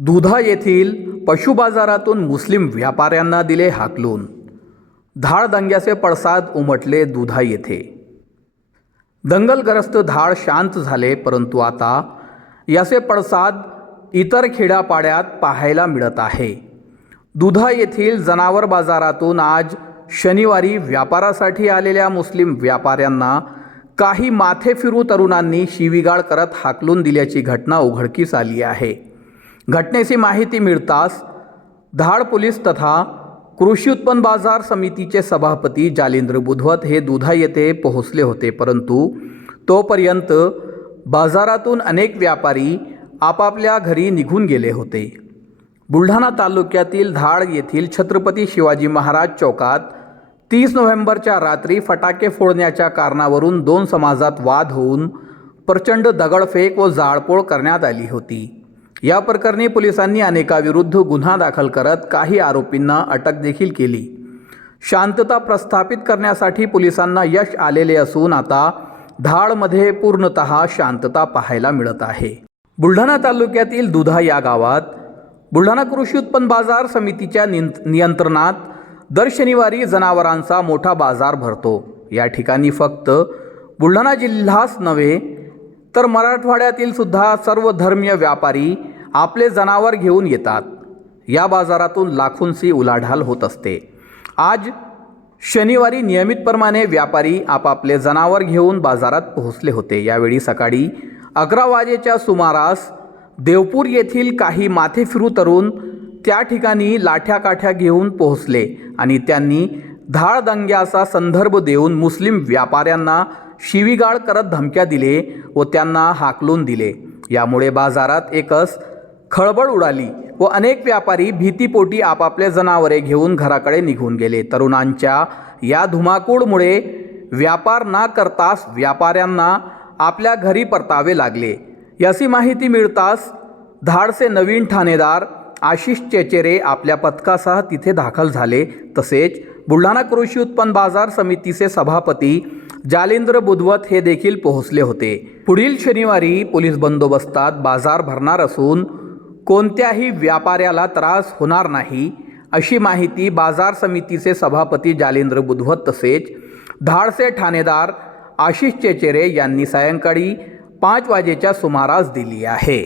दुधा येथील पशु बाजारातून मुस्लिम व्यापाऱ्यांना दिले हाकलून. धाड दंग्याचे पडसाद उमटले दुधा येथे. दंगलग्रस्त धाड शांत झाले परंतु आता याचे पडसाद इतर खेड्यापाड्यात पाहायला मिळत आहे. दुधा येथील जनावर बाजारातून आज शनिवारी व्यापारासाठी आलेल्या मुस्लिम व्यापाऱ्यांना काही माथे फिरू तरुणांनी शिवीगाळ करत हाकलून दिल्याची घटना उघडकीस आली आहे. घटनेची माहिती मिळताच धाड पोलीस तथा कृषी उत्पन्न बाजार समितीचे सभापती जालिंद्र बुधवत हे दुधा येथे पोहोचले होते. परंतु तोपर्यंत बाजारातून अनेक व्यापारी आपापल्या घरी निघून गेले होते. बुलढाणा तालुक्यातील धाड येथील छत्रपती शिवाजी महाराज चौकात तीस नोव्हेंबरच्या रात्री फटाके फोडण्याच्या कारणावरून दोन समाजात वाद होऊन प्रचंड दगडफेक व जाळपोळ करण्यात आली होती. या प्रकरणी पोलिसांनी अनेकाविरुद्ध गुन्हा दाखल करत काही आरोपींना अटक देखील केली. शांतता प्रस्थापित करण्यासाठी पोलिसांना यश आलेले असून आता धाडमध्ये पूर्णतः शांतता पाहायला मिळत आहे. बुलढाणा तालुक्यातील दुधा या गावात बुलढाणा कृषी उत्पन्न बाजार समितीच्या नियंत्रणात दर शनिवारी जनावरांचा मोठा बाजार भरतो. या ठिकाणी फक्त बुलढाणा जिल्हाच नव्हे तर मराठवाड्यातील सुद्धा सर्व धर्मीय व्यापारी आपले जनावर घेऊन येतात. या बाजारातून लाखोंची उलाढाल होत असते. आज शनिवारी नियमितप्रमाणे व्यापारी आपापले जनावर घेऊन बाजारात पोहोचले होते. यावेळी सकाळी अकरा वाजेच्या सुमारास देवपूर येथील काही माथे फिरू तरुण त्या ठिकाणी लाठ्या काठ्या घेऊन पोहोचले आणि त्यांनी धाळ दंग्याचा संदर्भ देऊन मुस्लिम व्यापाऱ्यांना शिवीगाळ करत धमक्या दिले व त्यांना हाकलून दिले. यामुळे बाजारात एकच खळबळ उडाली व अनेक व्यापारी भीतीपोटी आपापले जनावरे घेऊन घराकडे निघून गेले. तरुणांच्या या धुमाकूळमुळे व्यापार न करताच व्यापाऱ्यांना आपल्या घरी परतावे लागले. याची माहिती मिळताच धाडसे नवीन ठाणेदार आशिष चेचेरे आपल्या पथकासह तिथे दाखल झाले. तसेच बुलढाणा कृषी उत्पन्न बाजार समितीचे सभापती जालेंद्र बुधवत हे देखील पोहोचले होते. पुढील शनिवारी पोलीस बंदोबस्तात बाजार भरणार असून कोणत्याही व्यापाऱ्याला त्रास होणार नाही अशी माहिती बाजार समितीचे सभापती जालेंद्र बुधवत तसेच धाडसे ठाणेदार आशिष चेचेरे यांनी सायंकाळी पाच वाजेच्या सुमारास दिली आहे.